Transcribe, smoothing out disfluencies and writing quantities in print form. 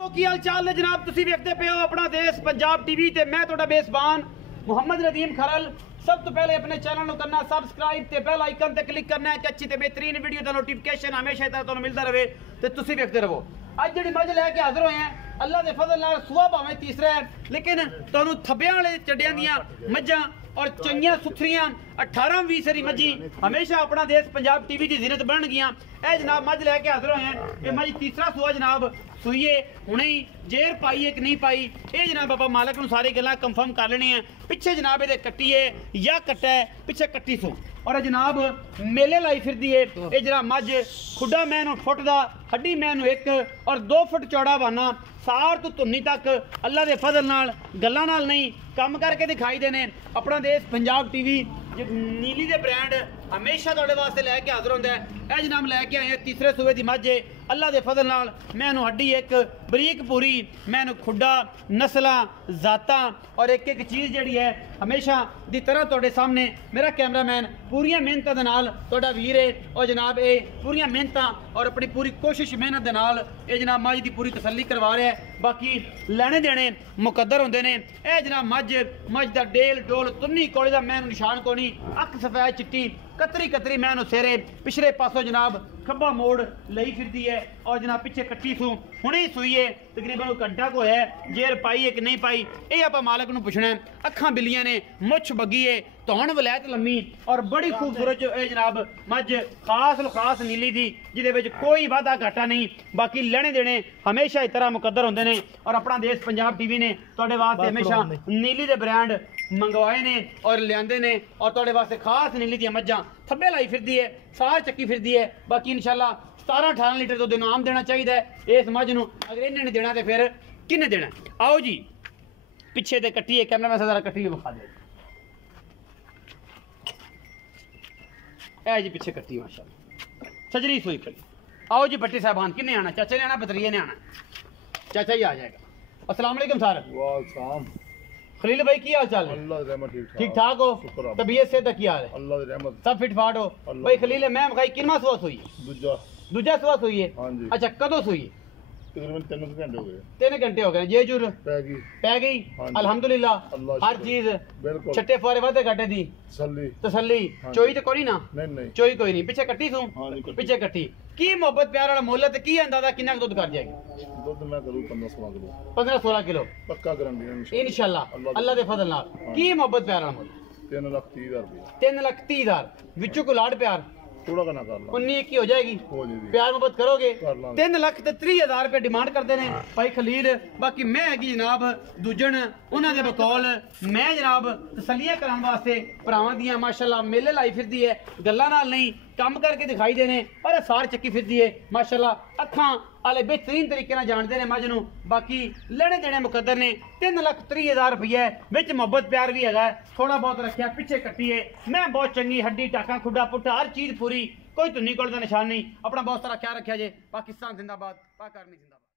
तो की हाल चाल है जनाब, तुसी देखते पे हो अपना देश पंजाब टीवी ते मैं ਤੁਹਾਡਾ बेसबान मुहम्मद नदीम खरल। सब तो पहले अपने चैनल को करना सबसक्राइब ते बेल आइकन ते क्लिक करना है कि अच्छी ते बेहतरीन वीडियो का नोटिफिकेशन हमेशा इस तरह तुहानू मिलता रहे ते तुसी देखते रहो। अज जिहड़ी मझ लैके हाजिर होए हैं अल्लाह के फजल नाल सुबह भावें तीसरा है लेकिन तुहानू थब्बियां वाले चड्डियां दियां मझां और चंगियां सुथरियां 18-20 सरी मझी हमेशा अपना देश पंजाब टीवी की जीनत बन गई। ए जनाब मझ लैके हाजिर होए हैं, ये मझ तीसरा सुआ जनाब सुईए हुणे जेर पाई है कि नहीं पाई, ये जनाब बाबा मालक नूं सारी गल्लां कंफर्म कर लेनी है। पिछे जनाब ये कट्टी है या कट्टा है, पिछे कट्टी सो और जनाब मेले लाई फिरदी है। ये जनाब मझ खुडा मैनू फुट दा हड्डी मैनू 1 और 2 फुट चौड़ा बाना सार तो धुन्नी तक अल्लाह के फजल नाल गल्लां नाल नहीं काम करके दिखाई देने। अपना देश पंजाब टीवी नीली दे ब्रांड हमेशा तुहाडे वास्ते लैके हाजिर होंदा है। ए जनाब लैके आए तीसरे सूबे दी मझ अल्लाह के फजल नाल मैनू हड्डी 1 बरीक पूरी मैनू खुडा नस्लां जातां और एक एक चीज़ जिहड़ी है हमेशा दी तरह तुहाडे सामने मेरा कैमरामैन पूरियां मेहनतां दे नाल तुहाडा वीर है और जनाब ये पूरियां मेहनतां और अपनी पूरी कोशिश मेहनत दे नाल ये जनाब मझ दी पूरी तसल्ली करवा रहा है। बाकी लैने देने मुकद्दर होंदे ने। ए जनाब मझ दा डेल डोल तुन्नी कोले दा मैनू निशान कोनी, अख सफेद चिट्टी कतरी कतरी मैनू सेरे पिछले पासों जनाब खब्बा मोड़ लई फिरदी है और जनाब पिछे कट्टी सू हुणे सुई है तकरीबन घंटा को है जेर पाई है कि नहीं पाई ये आप मालक नूं पुछना है। अखां बिल्लियां ने मुछ बगी है धौन वलैत लम्मी और बड़ी खूबसूरत जो जनाब मझ खास नीली दी जिहदे विच कोई वाधा घाटा नहीं। बाकी लेने देने हमेशा इस तरह मुकद्दर होंदे ने और अपना देश पंजाब टीवी ने तुहाडे वास्ते हमेशा नीली दे ब्रांड मंगवाए ने और लियादे ने और तुहाडे वास्ते खास नीली दी मझां थब्बे लाई फिरदी है सार चक्की फिरदी है। बाकी इंशाल्लाह 17-18 लीटर दुध इनाम देना चाहिए इस मझ नूं, अगर इन्हें नहीं देना तो फिर किन्ने देना। आओ जी पिछे ते कट्टी है कैमरा में जरा कट्टी विखा दे। ए जी पिछे कट्टी माशाल्लाह सजरी सुई खड़ी। आओ जी भट्टी साहबान किन्ने आना, चाचा ने आना बतरिये ने आना, चाचा ही आ जाएगा। अस्सलाम वालेकुम सर। वालेकुम खलील भाई की हाल चाल है? अल्लाह की रहमत ठीक ठाक हो? तबीयत से तक यार है अल्लाह की रहमत सब फिट फाट हो भाई? खलील मैं भाई कितना सुआ सुई है? दूजा सुआ सुई है। हाँ जी। अच्छा कदों सुई है? तकरीबन 3 घंटे हो गए। 3 घंटे हो गए जे जुर पै गई हाँ अल्हम्दुलिल्लाह हर चीज बिल्कुल छट्टे फारे वादे घाटे दी तसल्ली हाँ चोई तो कोई ना नहीं चोई कोई नहीं पिछे कट्टी सू हाँ जी, पिछे कट्टी की मोहब्बत प्यार वाला मोल ते की अंदाजा कितना दूध कर जाएगी? दूध मैं करूँ 15-16 किलो 15-16 किलो पक्का गारंटी है इंशाल्लाह अल्लाह के फजल नाल। की मोहब्बत प्यार वाला मोल? 3,30,000 रुपये 3,30,000 विचों को लाड प्यार थोड़ा करना कर ला 19 की हो जाएगी। हो जाएगी प्यार मोहब्बत करोगे कर लांगे। 3,30,000 रुपये डिमांड करते हैं भाई खलील। बाकी मैं हैगी जनाब दूजन उन्होंने बकौल मैं जनाब तसलियां कराने वास्ते भरावां दियां माशाल्लाह मेले लाई फिरदी है गल्लां नाल नहीं काम करके दिखाई देने और सार चक्की फिरदी है माशाल्लाह। अखां आले बेहतरीन तरीके नाल जानते हैं मझ नूं। बाकी लेने देने मुकद्दर ने 3,30,000 रुपये विच मोहब्बत प्यार भी है थोड़ा बहुत रखा पिछे कट्टी है मैं बहुत चंगी हड्डी टाका खुडा पुट्ठा हर चीज़ पूरी कोई धुन्नी कोल दा निशान नहीं। अपना बहुत सारा ख्याल रखा जे। पाकिस्तान जिंदाबाद, पाक आर्मी जिंदाबाद।